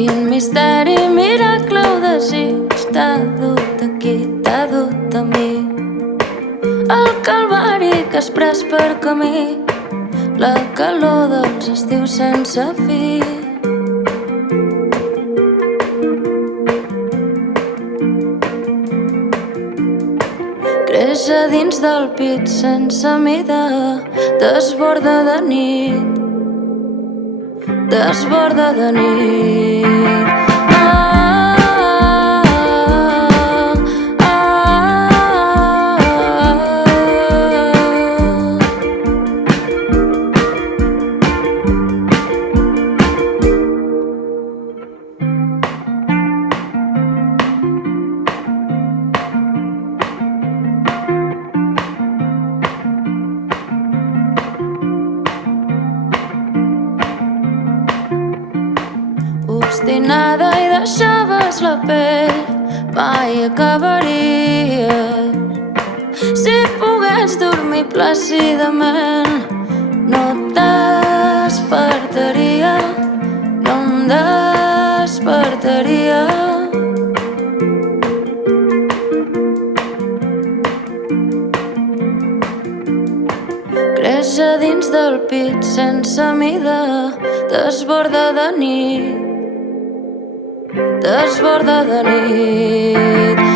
Quin misteri, miracle o desig t'ha dut aquí, t'ha dut a mi. El calvari que has pres per camí, la calor dels estius sense fi. Creix a dins del pit sense mida, desborda de nit, desborda de nit. Obstinada i deixaves la pell, mai acabaries. Si pogués dormir plàcidament, no et despertaria, no em despertaria. Creix a dins del pit sense mida, desborda de nit, desborda de nit.